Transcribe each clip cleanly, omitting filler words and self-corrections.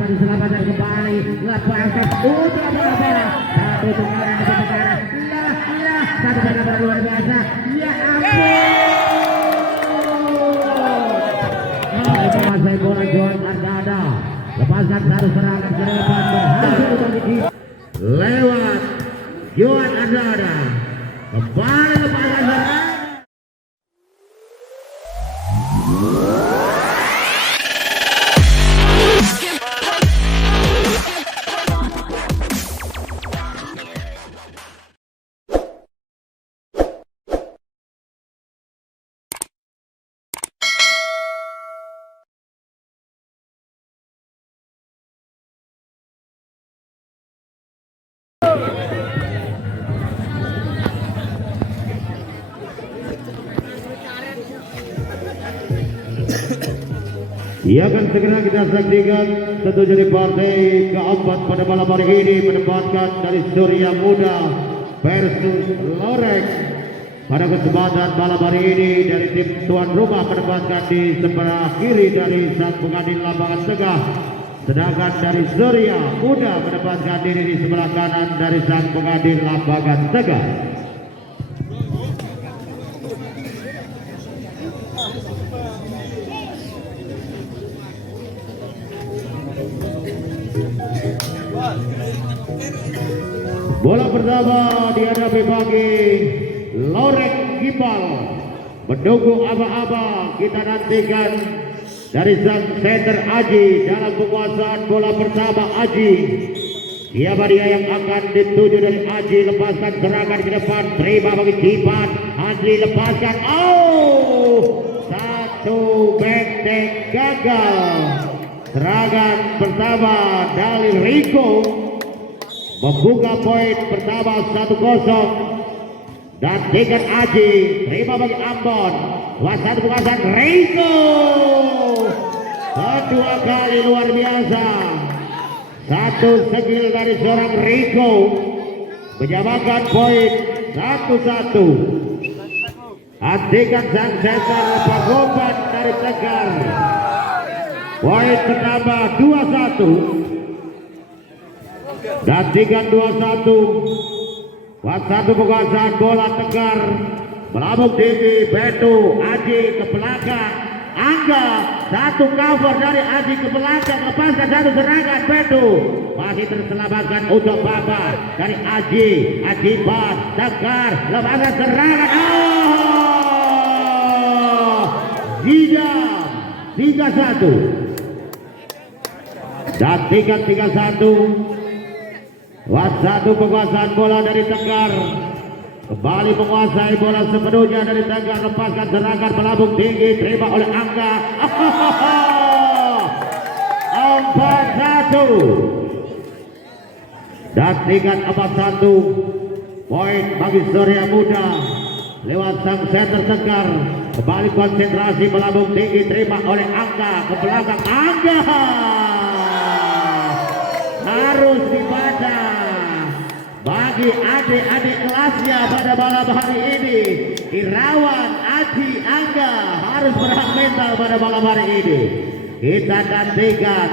dapat diselamatkan kembali. Lepaskan putra bola. Satu tendangan ke tendangan. Satu tendangan luar biasa. Ya ampun. Menguasai bola Joan Ardada. Lepaskan satu serangan ke depan berhasil lewat Joan Ardada. Kembali lepaskan serangan. Ia akan segera kita saksikan tentu jadi partai keempat pada malam hari ini menempatkan dari Surya Muda versus Lorek. Pada kesempatan malam hari ini dari tim tuan rumah menempatkan di sebelah kiri dari sang pengadil lapangan tengah, sedangkan dari Surya Muda menempatkan diri di sebelah kanan dari sang pengadil lapangan tengah. Bola pertama dihadapi bagi Lorek Gibal. Menunggu aba-aba kita nantikan dari sang center Aji dalam penguasaan bola pertama Aji. Siapa dia yang akan dituju dari Aji? Lepaskan serangan ke depan, terima bagi Cipan. Aji lepaskan. Satu benteng gagal. Serangan pertama dari Rico membuka poin pertama 1-0 dan tingkat Aji terima bagi Ambon. Satu penguasaan Rico kedua kali luar biasa. Satu skill dari seorang Rico menyamakan poin 1-1. Antikan sang center Pagoban dari Tegar. Poin pertama 2-1. Dan 3-2-1. Satu penguasaan bola Tegar melambung tinggi. Beto Aji ke belakang. Angga satu cover dari Aji ke belakang, lepaskan satu serangan. Beto masih terselamatkan untuk Baba dari Aji. Aji Ban Tegar lepaskan serangan. Gidam 3-1 dan 3-1. Satu penguasaan bola dari Tegar, kembali menguasai bola sepenuhnya dari Tegar, lepaskan serangan melambung tinggi, terima oleh Angga. 4-1 dan 3-4-1. Poin bagi Surya Muda lewat sang center Tegar, kembali konsentrasi melambung tinggi, terima oleh Angga ke belakang. Angga harus dibaca bagi adik-adik kelasnya pada malam hari ini. Irawan, Aji, Angga harus berhak mental pada malam hari ini. Kita nantikan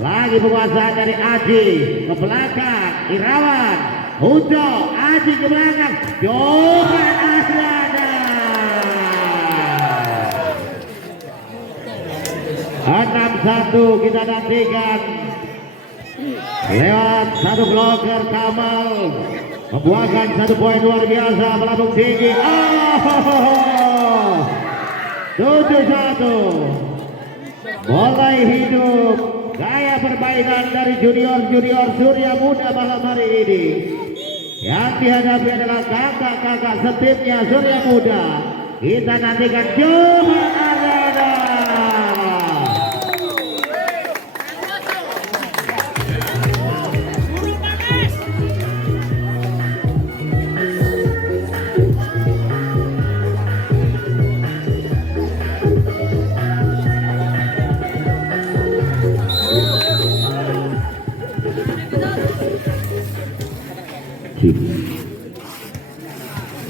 lagi penguasaan dari Aji ke belakang. Irawan, Hujo, Aji ke belakang. Johan Aslada 6-1. Kita nantikan lewat satu bloker Kamal membuahkan satu poin luar biasa melambung tinggi. 7-1. Mulai hidup gaya permainan dari junior Surya Muda malam hari ini. Yang dihadapi adalah kakak-kakak setimnya Surya Muda. Kita nantikan Johan Ardada.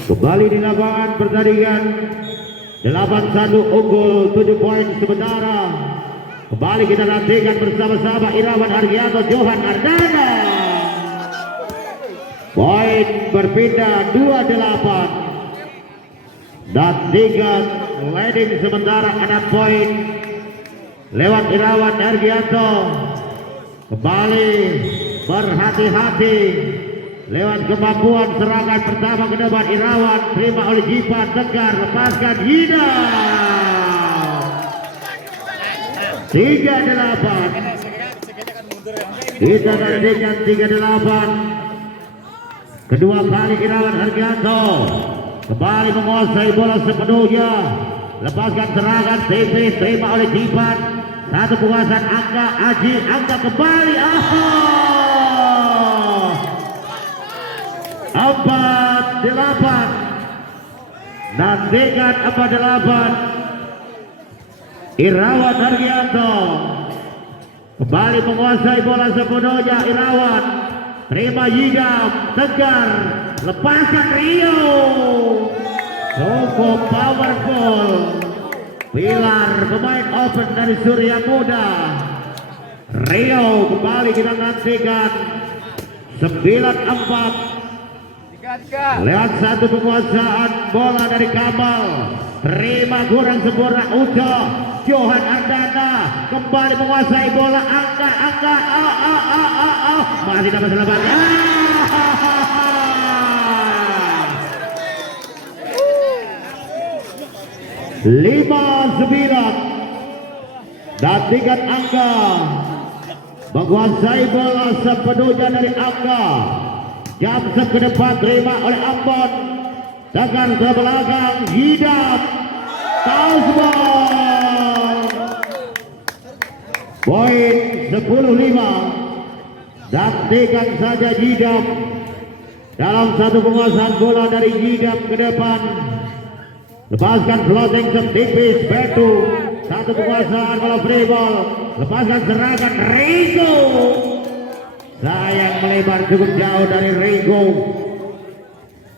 Kembali di lapangan pertandingan 8-1 unggul 7 poin sementara Kembali kita nantikan bersama-sama Irawan Hargianto, Johan Ardana. Poin berpindah 28. Dan 3 leading sementara ada poin lewat Irawan Hargianto. Kembali berhati-hati lewat kemampuan serangan pertama ke depan Irawan, terima oleh Jipan Tegar, lepaskan Hida 38. Kita nantikan 38. Kedua kali Irawan Hargianto kembali menguasai bola sepenuhnya, lepaskan serangan tipis, terima oleh Jipan. Satu penguasaan angka Aji, angka kembali 4-8. Nantikan 4-8. Irawan Hargianto kembali menguasai bola sepenuhnya. Irawan terima Yidam Tegar, lepaskan Rio, cukup powerful. Pilar pemain open dari Surya Muda. Rio kembali kita nantikan 9-4. Lewat satu penguasaan bola dari Kamal, terima kurang sempurna Ujo. Johan Ardana kembali menguasai bola, angka masih dapat selamat. 5-9. Dan tingkat angka menguasai bola sepenuhnya dari angka. Jam ke depan terima oleh Ambon. Tegar ke belakang, Hidam Tausbol. Poin 10-5. Nantikan saja Hidam dalam satu penguasaan bola dari Hidam ke depan. Lepaskan floating tipis Betu. Satu penguasaan bola free ball. Lepaskan serangan Rigo. Sayang melebar cukup jauh dari Rigo.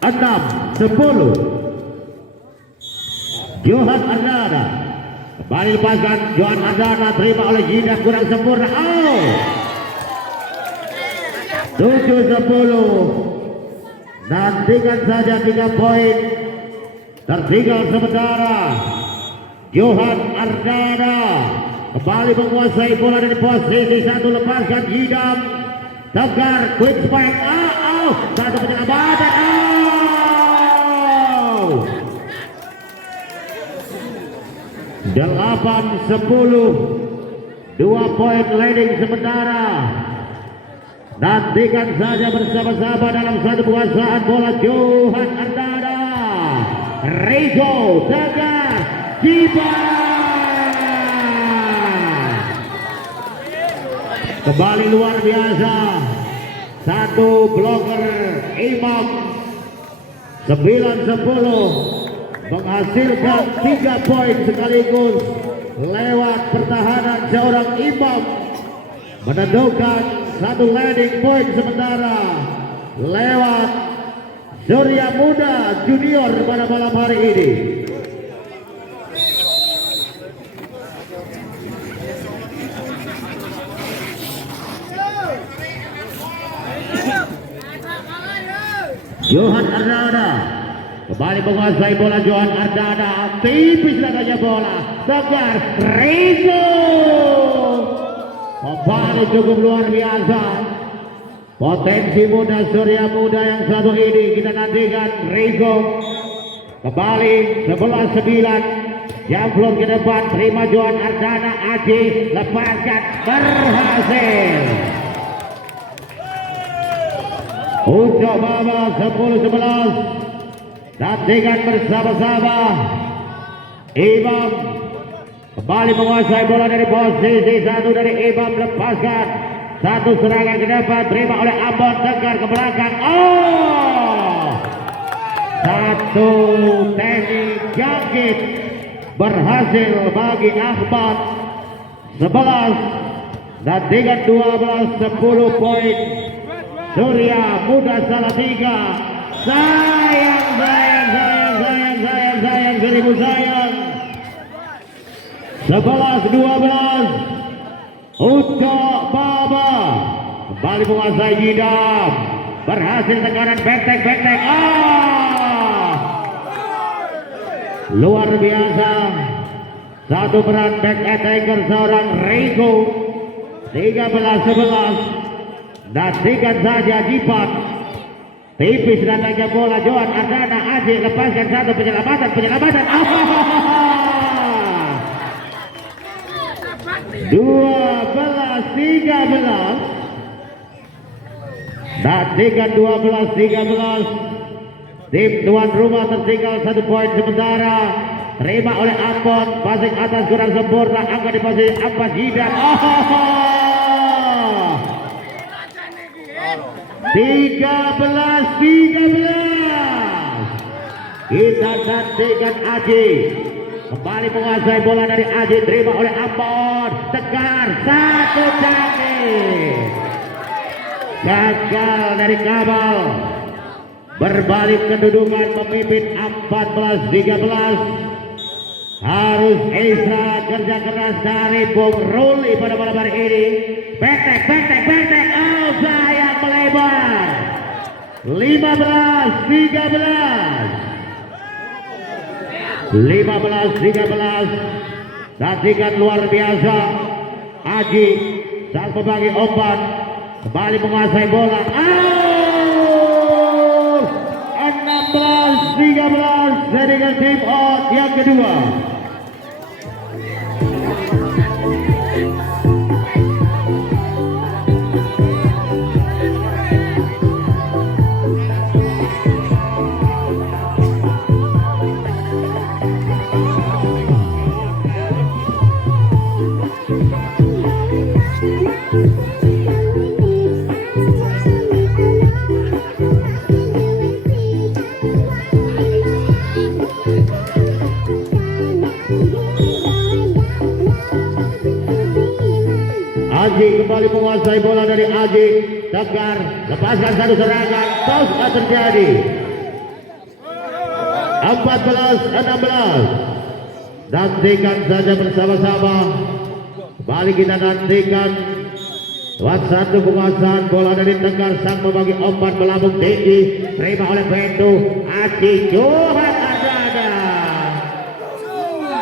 6-10. Johan Ardana kembali lepaskan. Johan Ardana terima oleh Jida, kurang sempurna. 7-10. Nantikan saja 3 poin. Tertinggal sementara. Johan Ardana kembali menguasai bola dari posisi 1, lepaskan Hidam Tegar, quick spike. Satu penyelamatan. 8-10. 2 poin leading sementara. Nantikan saja bersama-sama dalam satu penguasaan bola Johan Ardana. Rigo Tegar Jipan kembali luar biasa. Satu bloker Imam. 9-10 menghasilkan 3 poin sekaligus lewat pertahanan seorang Imam, menentukan satu leading point sementara lewat Surya Muda Junior pada malam hari ini. Johan Ardana kembali menguasai bola. Johan Ardana tipis laganya bola. Tegar Rigo kembali cukup luar biasa. Potensi muda Surya Muda yang satu ini kita nantikan. Rigo kembali 11-9. Jamblon ke depan, terima Johan Ardana. Aji lepaskan, berhasil. Untuk Baba 10-11. Nantikan bersama-sama. Imam kembali menguasai bola dari posisi 1 dari Imam, lepaskan. Satu serangan ke depan, terima oleh Ambon. Tegar ke belakang. Satu teknik jangkit berhasil bagi Ahmad. 11 dan 12, 10 poin. Surya Muda Salatiga. Sayang seribu sayang. 11-12. untuk Baba. Kembali menguasai Yidam. Berhasil tekanan back-tag. Luar biasa. Satu peran back attacker seorang Reiko. 13-11. Nantikan saja Jipan. Tipis datangnya bola Johan Ardana. Aji lepaskan satu penyelamatan. 12-13. Nantikan 12-13. Tim tuan rumah tertinggal 1 poin sementara. Terima oleh Ambon. Passing atas kurang sempurna. Angkat di posisi Ampas Jidan. 13-13. Kita nantikan Aji. Kembali menguasai bola dari Aji. Terima oleh Ambon. Tegar. Satu canggih. Gagal dari Kabal. Berbalik kedudukan memimpin 14-13. Harus Esa kerja keras dari Bung Ruli pada malam hari ini. Back-tag. Oh, sayang melebar. 15-13. Nantikan luar biasa. Aji saat membagi umpan kembali menguasai bola. 16-13 dengan tim out yang kedua. Aji kembali menguasai bola dari Aji. Tegar, lepaskan satu serangan. Tos terjadi. 14-16. Nantikan saja bersama-sama. Kembali kita nantikan. Satu penguasaan bola dari Tegar. Sang membagi umpan melambung tinggi. Terima oleh Beto. Aji Johan Ardana.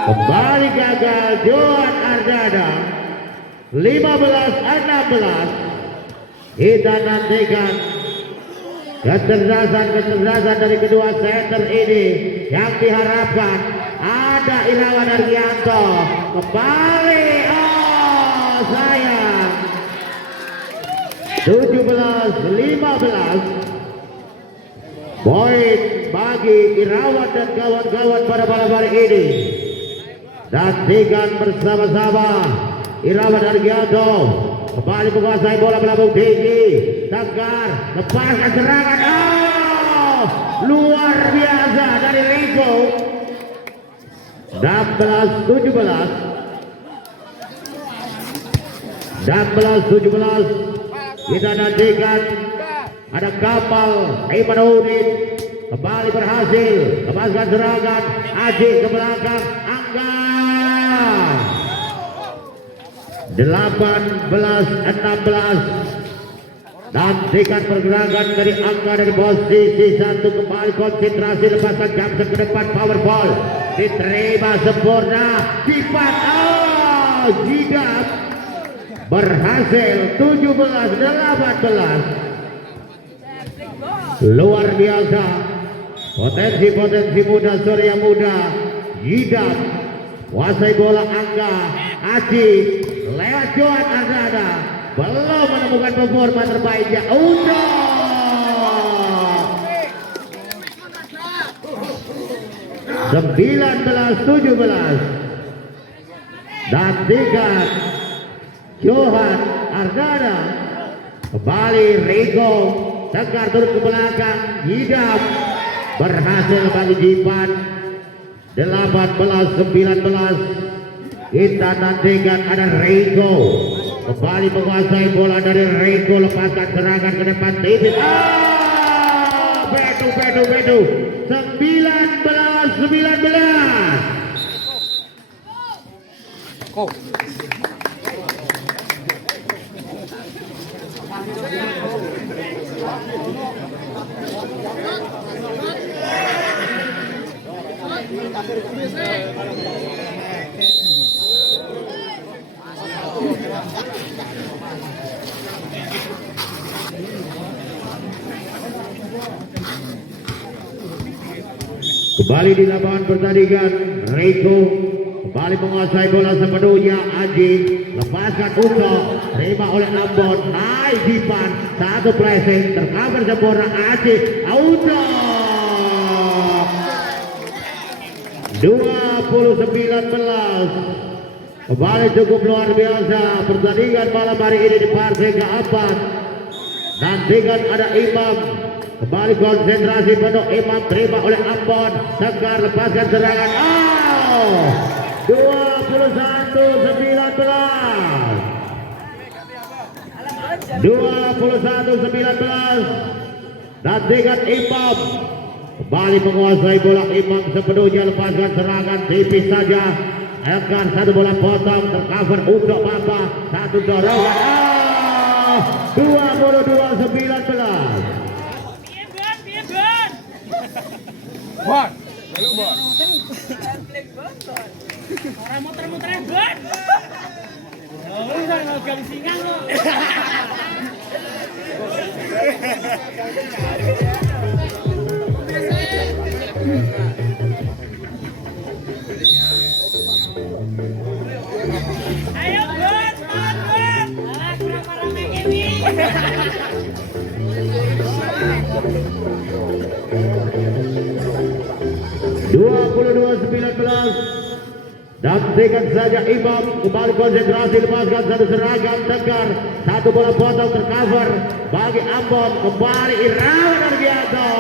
Kembali gagal Johan Ardana. 15-16. Kita nantikan kecerdasan dari kedua center ini yang diharapkan. Ada Irawan Argianto kembali. Oh, sayang. 17-15. Poin bagi Irawan dan kawan-kawan pada malam hari ini. Nantikan bersama-sama. Irawan Argianto kembali menguasai bola melambung tinggi. Tegar, lepaskan serangan. Oh, luar biasa dari Rico. 16-17. Kita nantikan ada Kapal Imanuddin kembali berhasil lepaskan serangan. Aji ke belakang. Angga 18-16. Nantikan pergerakan dari Angga dari posisi 1. Kembali konsentrasi, lepaskan jam ke depan. Power ball diterima sempurna. Sifat Jidat berhasil. 17-18. Luar biasa. Potensi muda Surya Muda. Jidat kuasai bola. Angga, Aji lewat Johan Ardana belum menemukan performa terbaiknya. Udah 19-17. Nantikan Johan Ardana kembali. Rico Tegar turun ke belakang. Hidap berhasil bagi Jipan. 18-19. Kita nantikan ada Rico kembali menguasai bola dari Rico. Lepaskan serangan ke depan. Tipis. Bedu. 19-19. Kembali di lapangan pertandingan, Reiko kembali menguasai bola sepenuhnya. Aji lepaskan umpan, terima oleh Ambon, naik Dipan, satu pressing, tercover sempurna. Aji auto 20-19. Kembali cukup luar biasa pertandingan malam hari ini di partai keempat. Nantikan ada Imam. Kembali konsentrasi penuh, Imam terima oleh Ambon, Tegar lepaskan serangan. 21-19. Nantikan Imam. Kembali menguasai bola, Imam sepenuhnya, lepaskan serangan tipis saja. Akan satu bola potong, tercover untuk Bamba, satu dorongan. 22-19. Bon, belum bon. Orang muter-muter bon. Oh, udah nggak gagal singang lo. Ayo bon, bon. Ah, kurang parah Dewi. 22-19. Nantikan saja Imam, kembali konsentrasi, lepaskan satu serangan. Tegar, satu bola potong tercover bagi Ambon. Kembali Irawan Argianto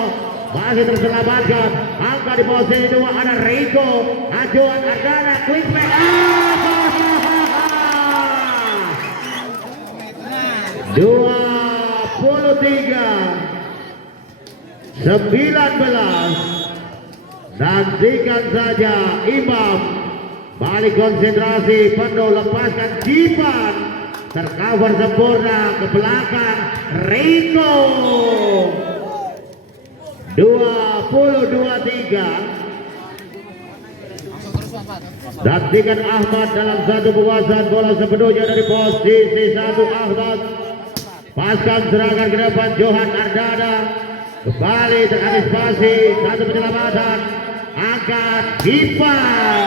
masih terselamatkan. Angka di posisi 2 ada Riko, Ajuan Ardana, quick back. 23-19. Nantikan saja Imam, balik konsentrasi penuh, lepaskan Jipan, tercover sempurna ke belakang Riko. 22-23. Nantikan Ahmad dalam satu penguasaan bola sepenuhnya dari posisi 1. Ahmad paskan serangan ke depan, Johan Ardana kembali terantisipasi, satu penyelamatan, angkat Dipan.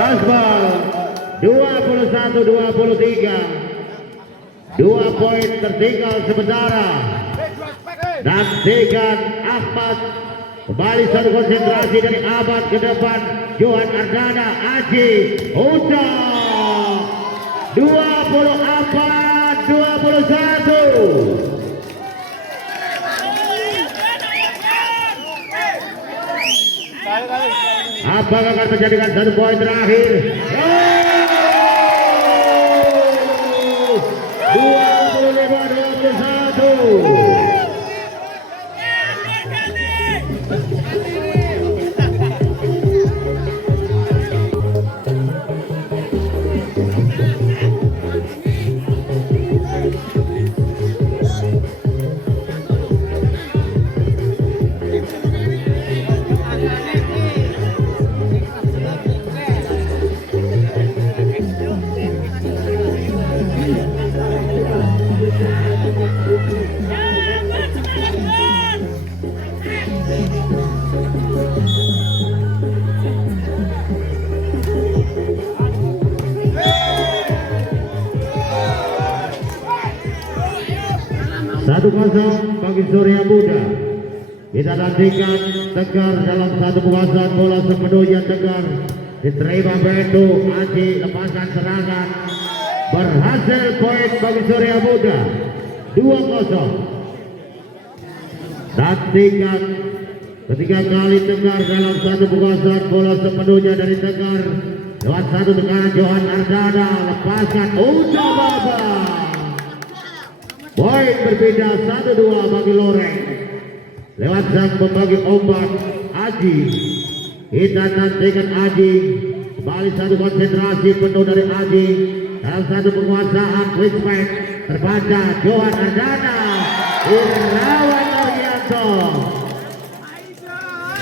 Asbal 21-23. 2 poin tertinggal sementara. Nantikan Ahmad, kembali satu konsentrasi dari Ahmad ke depan, Johan Ardana, Aji Uca. 24-21. Apakah akan menjadikan satu poin terakhir? 25-21. Satu kosong bagi Surya Muda. Kita nantikan Tegar dalam satu penguasaan bola sepenuhnya. Tegar diterima Bendo, Aji lepaskan serangan, berhasil poin bagi Surya Muda. 2-0. Nantikan ketiga kali Tegar dalam satu penguasaan bola sepenuhnya dari Tegar lewat satu tekanan Johan Ardana, lepaskan Uca Baba. Poin berbeda 1-2 bagi Loreng. Lewat sang pembagi ombak Aji. Kita nantikan Aji. Kembali satu konsentrasi penuh dari Aji. Dalam satu penguasaan quick back. terbaca Johan Ardana Irawan Arianto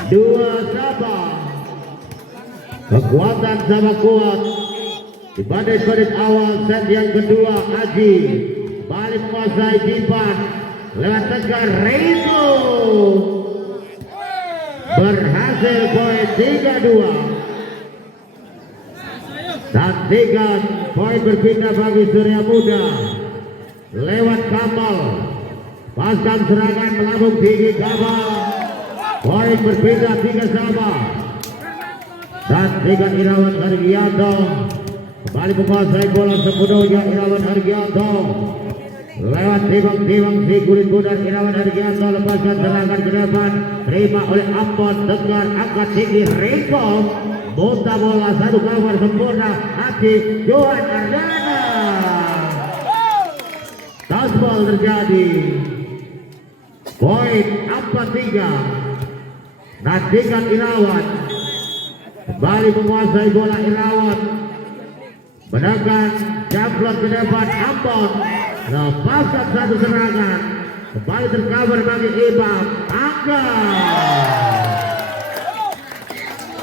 2-sama. Kekuatan sama kuat di badai-badai awal set yang kedua. Aji balik menguasai Dipan lewat tegar Reiko berhasil poin 3-2. Tantikan poin berpindah bagi Surya Muda lewat Kamal. Paskan serangan melambung tinggi Kamal. Poin berpindah 3-sama. Tantikan Irawan Hargianto kembali menguasai bola sepenuhnya. Irawan Hargianto lewat timbang-timbang si kulit kuda. Irawan Hargianto lepaskan serangan ke depan, terima oleh Ambon. Tegar angkat tinggi Reiko, muntah bola satu cover sempurna. Hati Johan Ardana, touchball terjadi. Poin 4-3. Nantikan Irawan kembali menguasai bola. Irawan menangkan jamplok ke depan. Ambon lepaskan satu serangan, kembali tercover bagi Imam. Angga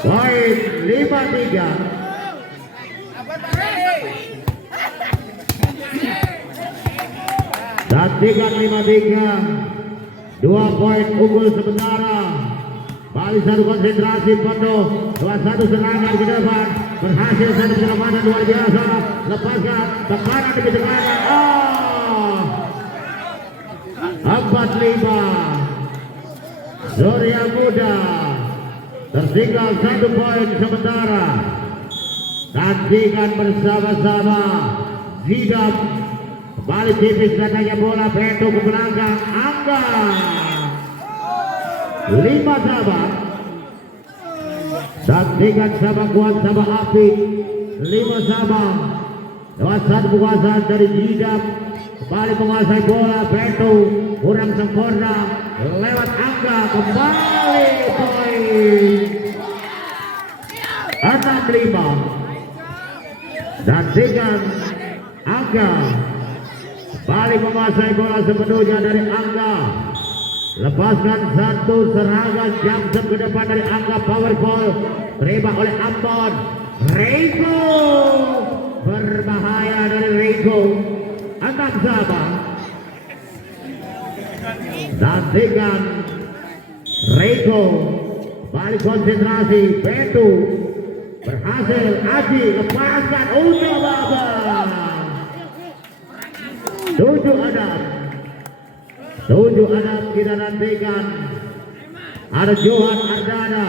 poin 5-3. Tantikan 5-3. 2 poin unggul sementara. Balik satu konsentrasi penuh. 2-1 serangan ke depan. Berhasil satu penyelamatan luar biasa. Lepaskan tekanan demi tekanan. 4-5. Surya Muda tertinggal 1 poin sementara. Nantikan bersama-sama. Zidab kembali tipis datangnya bola. Beto ke belakang. Angga 5-sama. Nantikan sama kuat sama api. 5-sama. Lewat satu penguasaan dari Zidab. Kembali menguasai bola. Beto kurang sempurna. Lewat Angga kembali poin 6-5. Nantikan Angga kembali menguasai bola sepenuhnya dari Angga. Lepaskan satu serangan jump ke depan dari Angga. Power ball terima oleh Ambon. Reiko berbahaya dari Reiko. 6-sama. Nantikan Reiko balik konsentrasi. Beto berhasil. Aji lepaskan untuk babak 7 Adam. 7 Adam kita nantikan. Ada Johan Ardana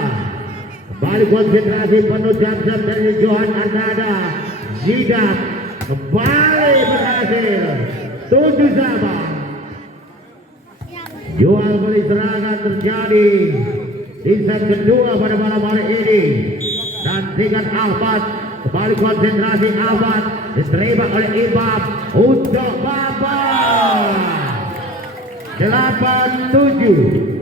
kembali konsentrasi penuh jam-jam dari Johan Ardana. Zidab kembali berhasil 7-sama. Jual beli serangan terjadi di set kedua pada malam hari ini. Nantikan Ahmad kembali konsentrasi. Ahmad diterima oleh Imam untuk babak 8-7.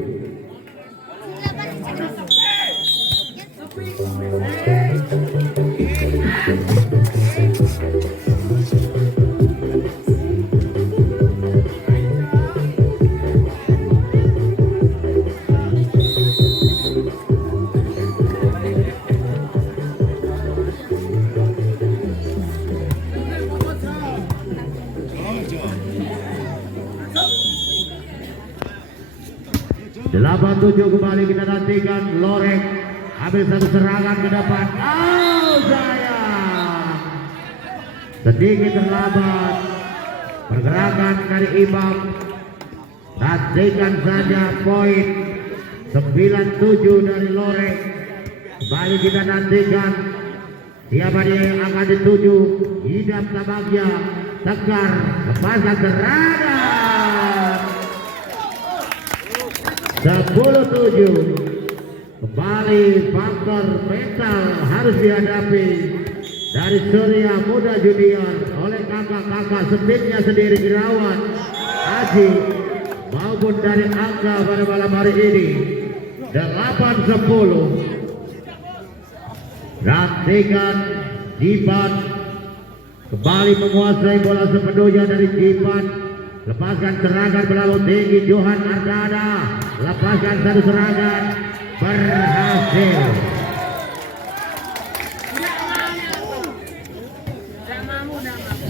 Kembali kita nantikan. Lorek ambil satu serangan ke depan. Sayang sedikit terlambat pergerakan dari Imam. Nantikan saja poin 9-7 dari Lorek. Kembali kita nantikan siapa dia yang akan dituju. Hidap Tabagya Tegar lepaskan serangan 10-7. Kembali faktor mental harus dihadapi dari Surya Muda Junior oleh kakak-kakak setimnya sendiri Irawan, Aji maupun dari Angga pada malam hari ini. 8-10. Nantikan Dipan kembali menguasai bola sepenuhnya dari Jipan. Lepaskan serangan berlalu tinggi Johan Ardana, lepaskan satu serangan, berhasil.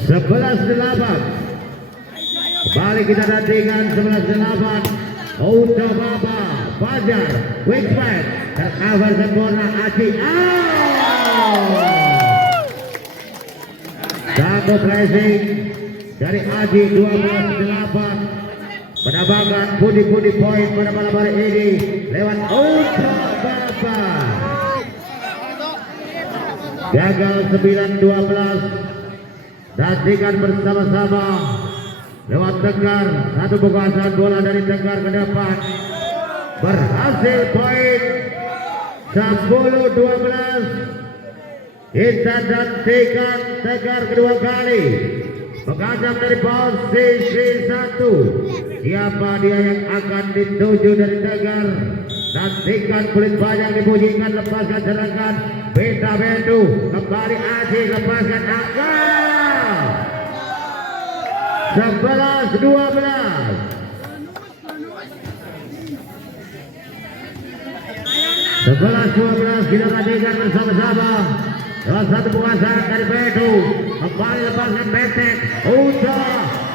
Sebelas 8. Kembali kita nantikan 11-8. Uta Baba, Fajar, Wingspan, tercover sempurna Aji. Satu pressing dari Aji 12-8. Menambahkan pundi-pundi poin pada malam hari ini lewat Uta Baba. Gagal 9-12. Nantikan bersama-sama lewat Tegar, satu penguasaan bola dari Tegar ke depan, berhasil poin 10-12. Kita nantikan Tegar kedua kali mengancam dari posisi 1. Siapa dia yang akan dituju dari Tegar? Nantikan kulit banyak dibunyikan, lepaskan serangan Beta Bendu, kembali Aji, lepaskan angka 11-12. Kita nantikan bersama-sama lewat satu penguasaan dari Bedu, kembali lepaskan Betek Uta,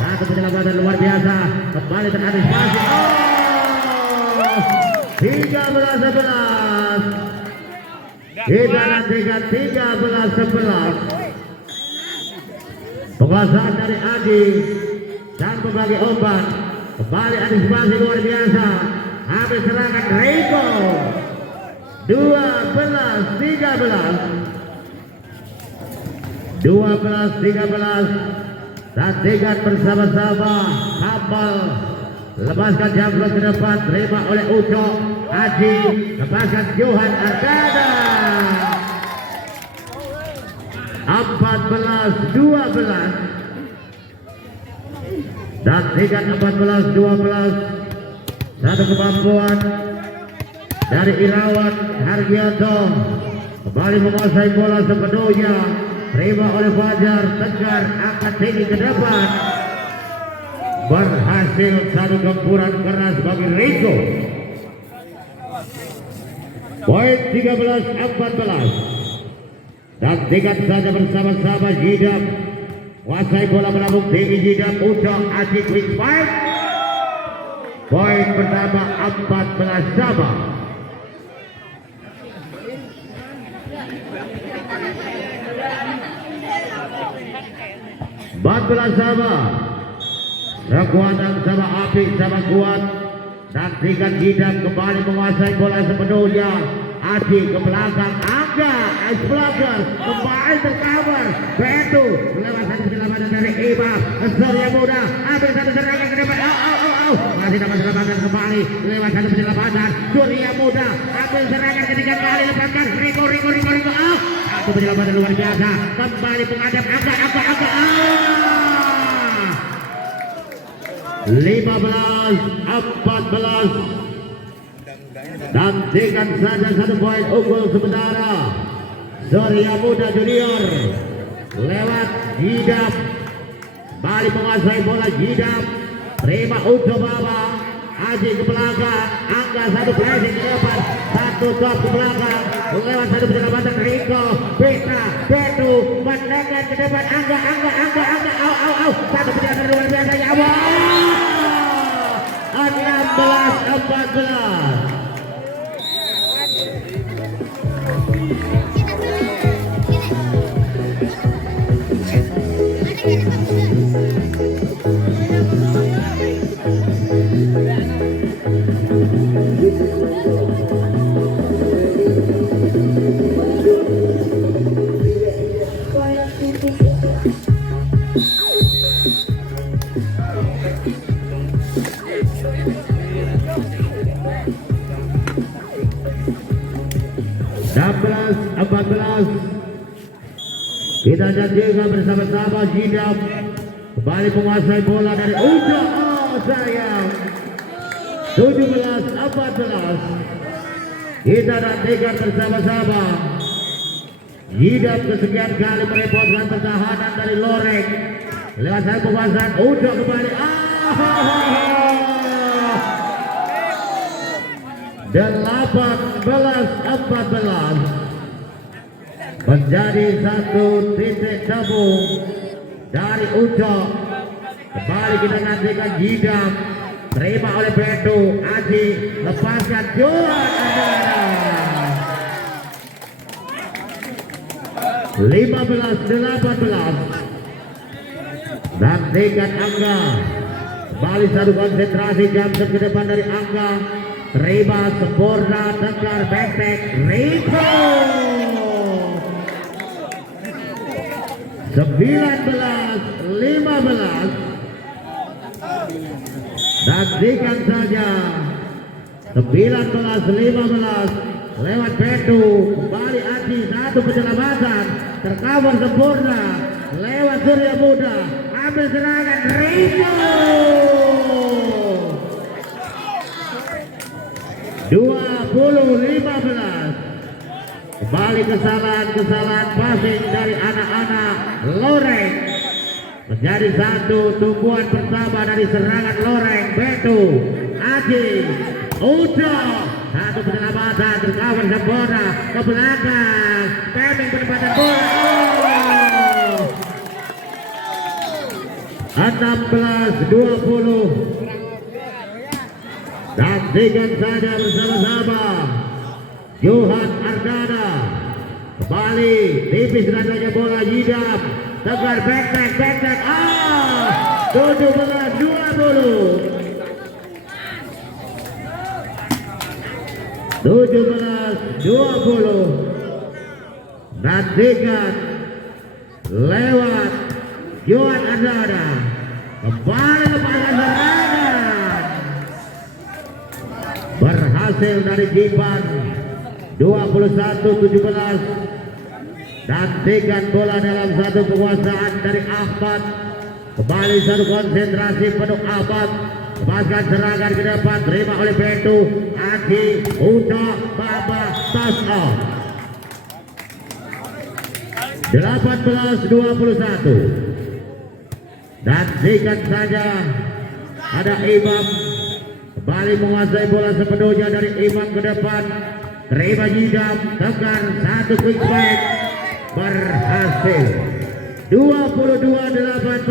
satu penyelamatan luar biasa, kembali terantisipasi. 13-11. Kita nantikan 13-11. Penguasaan dari Adi dan membagi umpan, kembali antisipasi luar biasa, habis serangan Rico. 12-13. Nantikan bersama-sama Hambal, lepaskan jambret ke depan, terima oleh Uco Aji, lepaskan Johan Ardana. 14-12. Nantikan 14-12. Satu kemampuan dari Irawan Hargianto, kembali menguasai bola sepenuhnya, terima oleh Fajar. Tegar angkat tinggi ke depan, berhasil satu gempuran keras bagi Rico. Poin 13-14. Nantikan saja bersama-sama Jidam, kuasai bola melambung tinggi Jidam, Ucok Aji quick fight. Poin pertama 14 sama. Kekuatan sama api sama kuat. Nantikan Jidam kembali menguasai bola sepenuhnya. Aji ke belakang, Angga Explorer kembali tercover. Betu lewat satu penyelamatan dari Iba, Surya Muda, ambil satu serangan ke depan. Masih dapat selamatkan kembali lewat satu penyelamatan. Surya Muda ambil serangan ketiga kali, lepaskan Riko. Satu penyelamatan luar biasa, kembali menghadap Angga. 15-14. Nantikan saja satu poin unggul sementara Surya Muda Junior lewat Jidam, balik menguasai bola Jidam, terima Uco Baba, Aji ke belakang, Angga satu pressing ke depan, satu top ke belakang, lewat satu penyelamatan Riko, Petra, Betu, mendekat ke depan, Angga, satu penyelamatan luar biasa, ya Allah. 16-14. Kita janjikan bersama-sama Jidam kembali menguasai bola dari Ujo. Sayang 17-14. Kita nantikan bersama-sama Hidap kesekian kali merepotkan pertahanan dari Loreng. Lewat satu penguasaan udah kembali. 18-14 menjadi satu titik temu dari Ujo. Kembali kita nantikan Hidap, terima oleh Beto Aji, lepaskan Johan Andana. 15-18 nantikan Angga, kembali satu konsentrasi jam ke depan dari Angga, terima sempurna tegar back Rico. 19-15 nantikan saja. 19-15 lewat Beto, kembali Aji, satu penyelamatan tercover sempurna lewat Surya Muda, ambil serangan Rico. 20-15 kembali kesalahan passing dari anak-anak Loreng, menjadi satu tumpuan pertama dari serangan Loreng. Beto Aji Ujo, satu penyelamatan tercover sempurna ke belakang, Peming penempatan bola. 16-20 nantikan saja bersama-sama. Johan Ardana kembali tipis rasanya bola. Hidap tegar back 17-20 nantikan lewat Johan Ardana, kembali lepaskan serangan berhasil dari Jipan. 21-17 nantikan bola dalam satu penguasaan dari Ahmad, kembali satu konsentrasi penuh Ahmad, lepaskan serangan ke depan, terima oleh Beto Aji Uda Baba Tas'a. 18-21 nantikan saja ada Imam, kembali menguasai bola sepenuhnya dari Imam ke depan, terima Hidap, tegar satu quick back berhasil. 22-18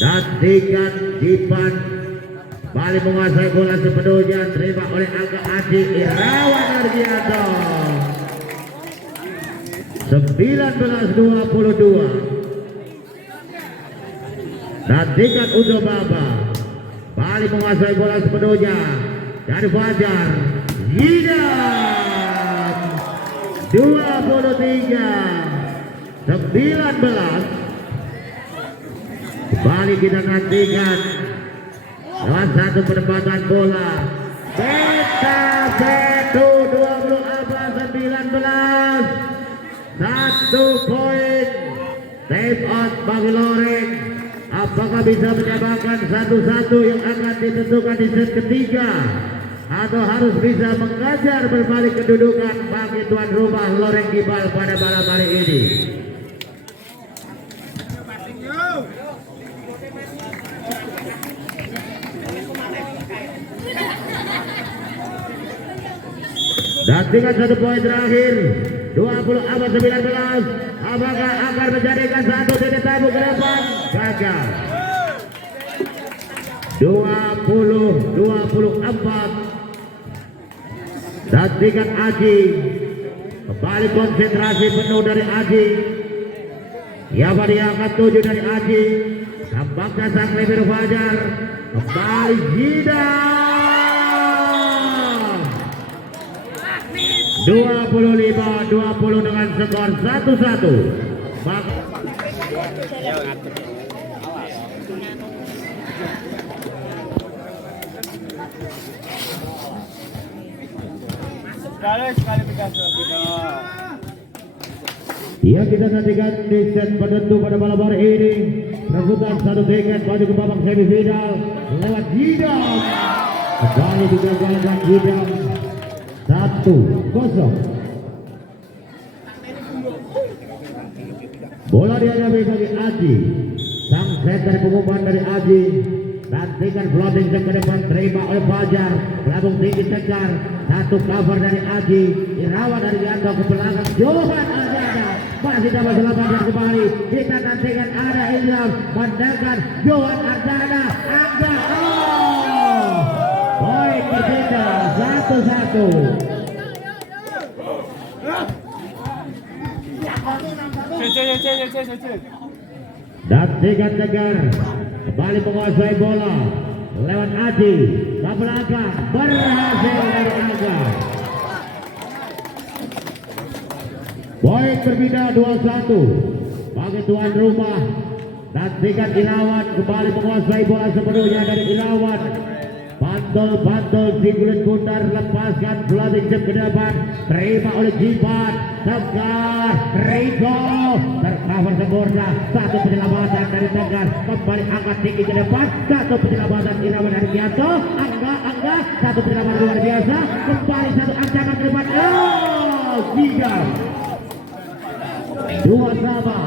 nantikan Jipan, kembali menguasai bola sepenuhnya, terima oleh Angga Aji Irawan Argianto. 19-22 nantikan Udo Baba, kembali menguasai bola sepenuhnya dari Fajar. Hidap 23-19 kembali kita nantikan lewat satu penempatan bola. Beto 20-19 satu poin. Time out bagi Loreng. Apakah bisa menyamakan 1-1 yang akan ditentukan di set ketiga, atau harus bisa mengajar berbalik kedudukan bagi tuan rumah Loreng Gibal pada malam hari ini? Nantikan satu poin terakhir. 20-19 apakah akan menjadikan satu titik tamu ke depan? Gagal. 20-24 nantikan Aji, kembali konsentrasi penuh dari Aji. Siapa dia akan tuju dari Aji? Tampaknya sang libero Fajar, kembali Hidap 25-20 dengan skor 1-1. Sekali tegas. Ya, kita nantikan di set penentu pada malam hari ini. Rebutan satu tiket maju ke babak semifinal lewat Hidap Kembali digagalkan Gudang 1-0. Bola dihadapi bagi Aji. Sang set dari pengumuman dari Aji. Nantikan floating ke depan, terima oleh Fajar. Pelabung tinggi Tegar. Satu cover dari Aji. Irawan dari Yanto ke belakang. Johan Ardana masih dapat selamatkan kembali. Kita nantikan ada Ilham mendekat Johan Ardana. Angga. Poin berbeda 1-1. Dan Tegar kembali menguasai bola lewat Aji ke belakang, berhasil dari Angga. Poin berbeda 2-1 bagi tuan rumah. Dan Tegar Ilawan kembali menguasai bola sepenuhnya dari Ilawan. Bantul Sigulit Bundar, lepaskan floating jam ke depan, terima oleh Jibat. Tegar Rico tercover sempurna. Satu penyelamatan dari Tegar, kembali angkat tinggi ke depan. Satu penyelamatan Irawan Hargianto. Angga satu penyelamatan luar biasa. Kembali satu ancaman ke depan. Tiga dua sama.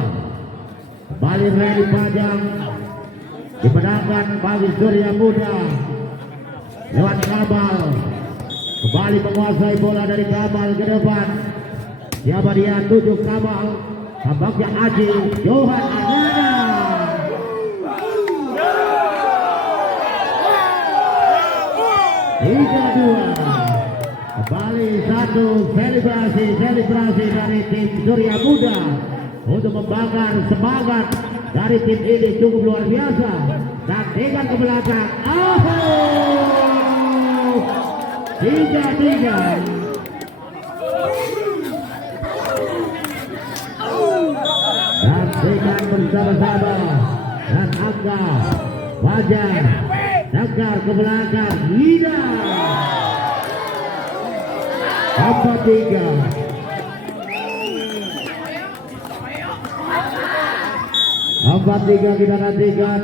Kembali Reni Pajang dimenangkan bagi Surya Muda lewat Kamal. Kembali menguasai bola dari Kamal ke depan. Siapa dia? Tujuh Kamal. Tampaknya Aji Johan Ardana. Tiga dua. Kembali satu selebrasi dari tim Surya Muda untuk membakar semangat dari tim ini cukup luar biasa. Dan Tegar ke belakang. 3-3. Dan Tegar bersama-sama. Dan Angga Fajar Tegar ke belakang. Hida 4-3. Kita nantikan.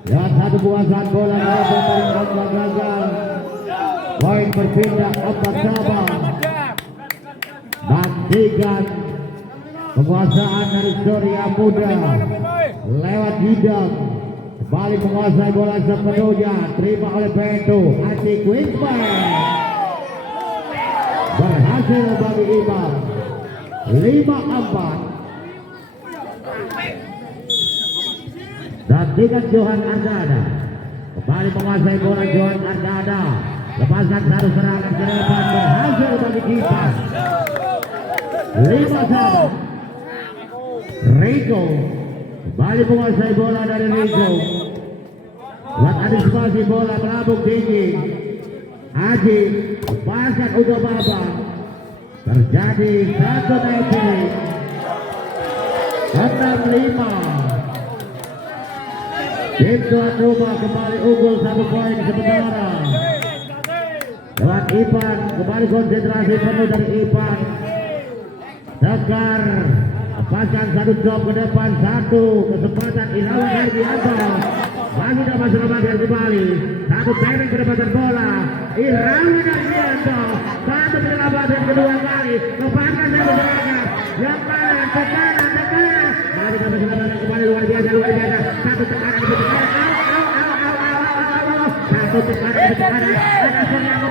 Dan satu penguasaan bola dari Angga gagal. Poin berpindah 4-sama. Nantikan penguasaan dari Surya Muda lewat Hidang. Kembali menguasai bola sepenuhnya. Terima oleh Bento. Aji Quinsman berhasil bagi Imam. 5-4. Nantikan Johan Ardana. Kembali menguasai bola Johan Ardana. Lepaskan satu serangan ke depan, berhasil bagi Kipas. 5-1. Rico kembali menguasai bola dari Rico. Buat antisipasi bola melambung tinggi. Aji lepaskan untuk Baba. Terjadi satu naik 6-5. Tim tuan rumah kembali unggul 1 poin sementara. Lewat Ipan, kembali konsentrasi penuh dari Ipan. Tegar lepaskan satu drop ke depan, satu kesempatan Irawan Hargianto masih dapat selamatkan kembali. Satu pendek pendapatan bola Irawan Hargianto, satu penyelamatan kedua kali. Lepaskan satu serangan yang kanan ke kanan masih dapat selamatkan kembali. Luar biasa satu tekanan ke tekanan. Satu tekanan ke tekanan. Ada serangan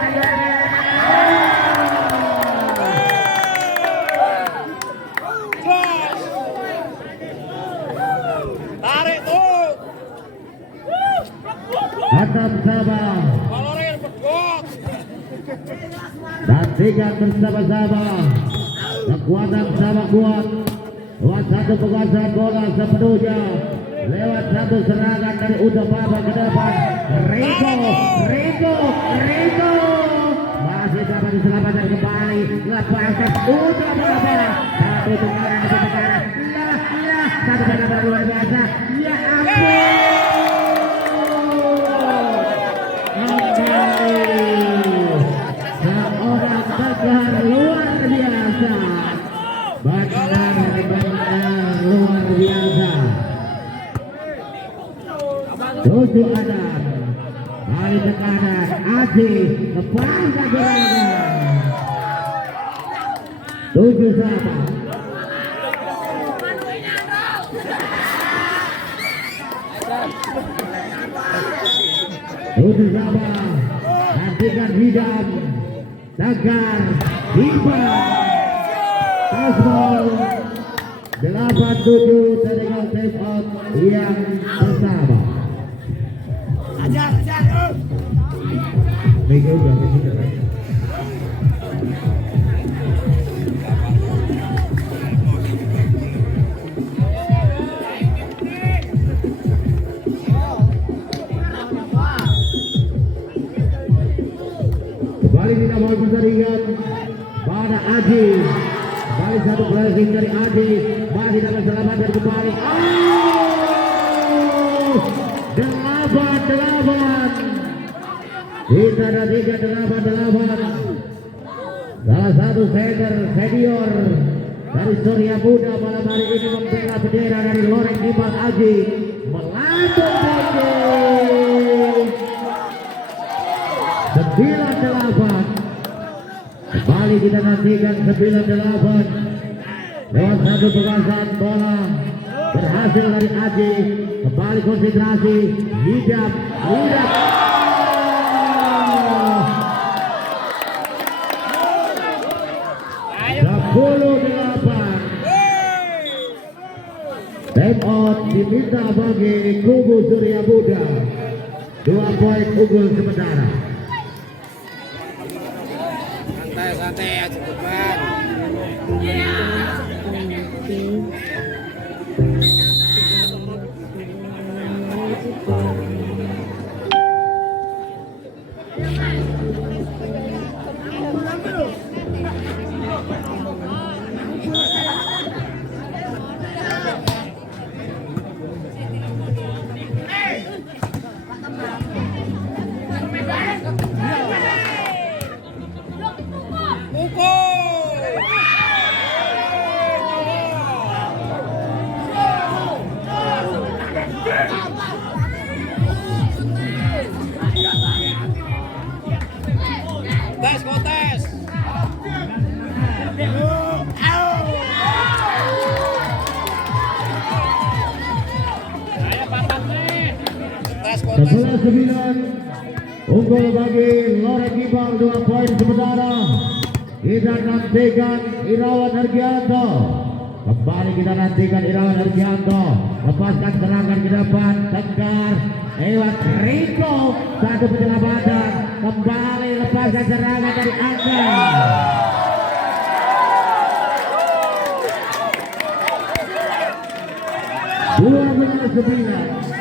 Tarik tuh. Atam Sabah. Nantikan bersama-sama. Kekuatan sama kuat. Lewat satu penguasaan bola sepenuhnya. Lewat satu serangan dari Udo Baba ke depan. Rico masih dapat diselamatkan kembali. Lepaskan Udo Baba. Satu tekanan ke tekanan. Satu tekanan luar biasa. Ya ampun. Seorang Tegar luar biasa. Benar luar biasa. 7 Adam. Kali tekanan. Aji lepaskan serangan 7-sama. Tujuh sama, nantikan Hidam, Tegar, Iqbal, Tasbol, 8-7 tinggal time out yang pertama. Ajar. Mega udah begitu. Kembali kita mau pertandingan pada Aji. Kembali satu pressing dari Aji, masih dapat selamatkan kembali. 8-8. Kita ada 3-8-8. Salah satu center senior dari Surya Muda malam hari ini membela bendera dari Loreng Dimas Aji melambung tinggi 9-8. Kembali kita nantikan 9-8 lewat satu penguasaan bola berhasil dari Aji. Kembali konsentrasi Hidam 10-8. Time out diminta bagi kubu Surya Muda. 2 poin unggul sementara. Santai ya cepat. Tes. Tes. 11-9 unggul bagi Loreng Iqbal 2 poin sementara. Kita nantikan Irawan Hargianto. Kembali kita nantikan Irawan Hargianto lepaskan serangan ke depan. Tegar lewat Riko, satu penyelamatan. Kembali lepaskan serangan dari Angga. Dua belas 9.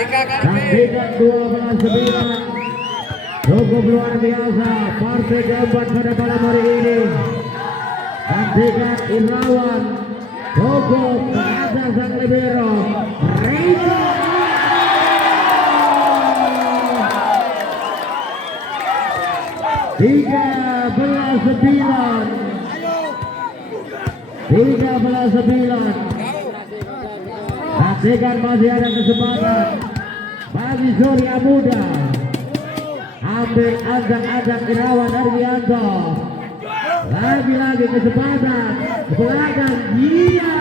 Nantikan 12-9. Cukup luar biasa partai keempat pada malam hari ini. Nantikan Irawan cukup berada sang libero Riko. 13-9. Nantikan masih ada kesempatan bagi Surya Muda. Ambil azak Irawan Hargianto. Lagi-lagi kesempatan belakang dia.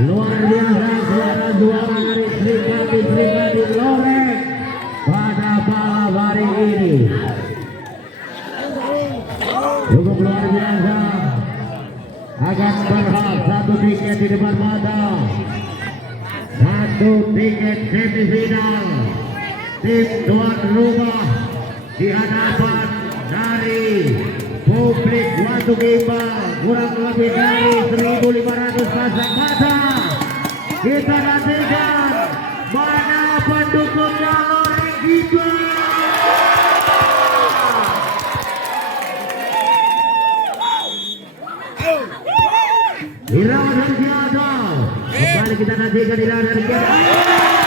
Luar biasa suara dari Srikandi Loreng pada malam hari ini. Cukup luar biasa. Agak berhak satu tiket di depan mata. Satu tiket semifinal. Tim tuan rumah di hadapan dari publik Watu Gimbal kurang lebih dari 1.500 pasang mata. Kita nantikan mana pendukungnya Loreng Gimbal. Irawan Hargianto. Kembali kita nantikan Irawan Hargianto.